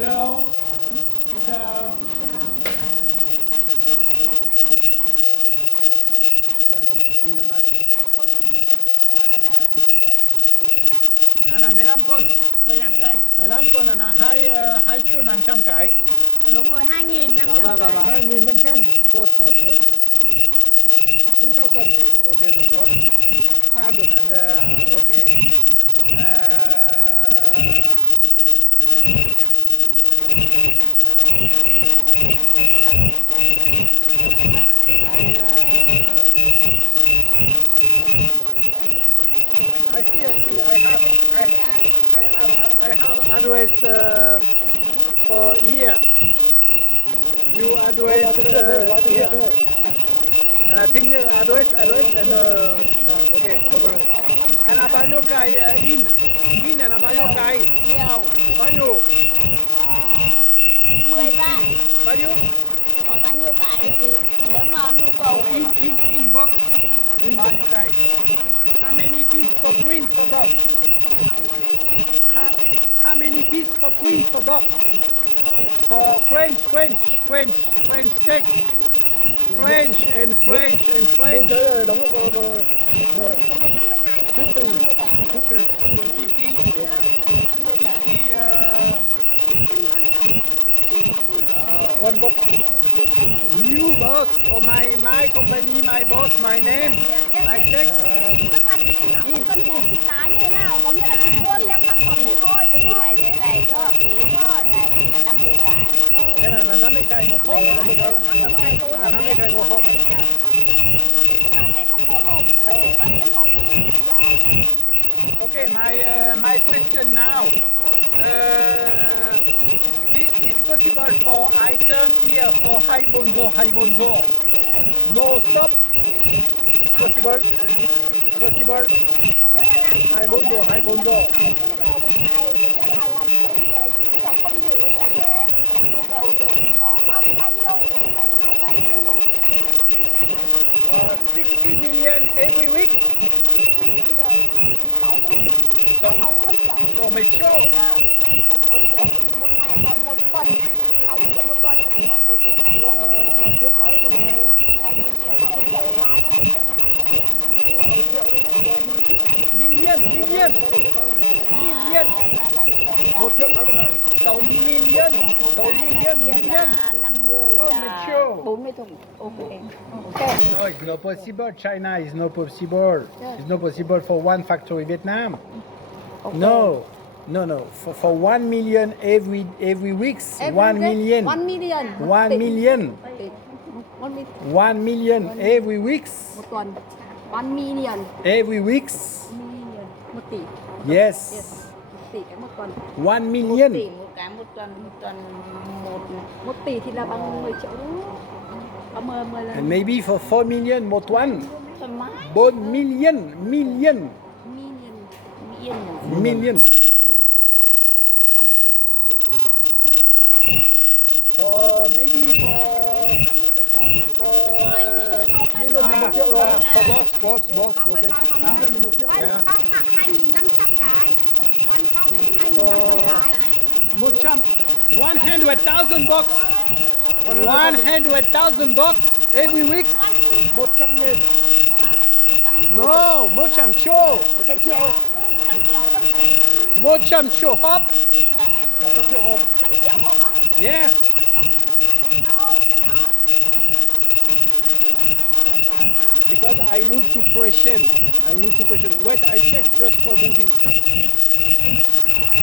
Hello. Xin chào. Anh là 15 cân. 15 cân. 15 cân là hai triệu 500 cái. Đúng rồi, 2.500 Vâng. cái. 2.500. Tốt. 2,000. Okay, no problem. 500 and okay. I see. I have address for here. You address here. And I think the address and okay. And bao nhiêu cái in là bao nhiêu cái? Nhiều. Bao nhiêu? 10 vạn. Bao nhiêu? Có bao nhiêu cái thì nếu mà nhu cầu của In box. Bao nhiêu cái? How many pieces for print for box? How many pieces for print for box? For French text. French and French. Cái đóng vào 50. 50. One box. New box for my company, my boss, my name, my text. Tức là anh Thảo không cần hộp thì giá như thế nào, có nghĩa là chỉ mua theo sản phẩm đấy thôi, đúng không? thế này cho Đúng rồi. này 50 cái. Thế là 50 cây một hộp. 50 cây một hộp. Nhưng mà sẽ không mua hộp, nhưng mà sẽ có tiền hộp. Okay, my question now. This is possible for item here for high bonzo. No stop. It's possible. High bonzo. Hai mươi giờ một ngày, tức là làm thêm người, tức là không đủ, ok? Nhu cầu dùng có Bao nhiêu? 60 million every week. 60 triệu. So make sure. Một ngày là một tuần, 60 triệu một tuần. Triệu cái một ngày. 60 triệu như thế. Million. 1 triệu cái một ngày. 6 million. 50 Oh, là mature. 40 thùng. Ok. No, it's not possible. China is not possible. It's not possible for one factory Vietnam. Okay. No. For 1 million every weeks. 1 million. 1 million. 1 million. 1 million every weeks. Một tuần. 1 million. Every weeks. 1 tỷ. Yes. 1 tỷ cái một tuần. 1 1 million. tỷ một cái một tuần một 1 tỷ thì là bằng 10 triệu đúng không? Bằng 10 lần. And maybe for 4 million, một tuần. thoải mái. 4 million. Million. Million. Triệu. À, 1 triệu tỷ. For maybe Million là 1 triệu rồi. For box. Bao Ok. nhiêu? Million là 1 triệu. Yeah. 2.500 cái. 2.500 cái. 100,000 bucks. 100,000 bucks every week. 100.000. No, 100 triệu. 100 triệu. 100 triệu hộp. 100 triệu hộp. 100 triệu hộp á? Yeah. No. Because I moved to Prussian. Wait, I checked just for movie.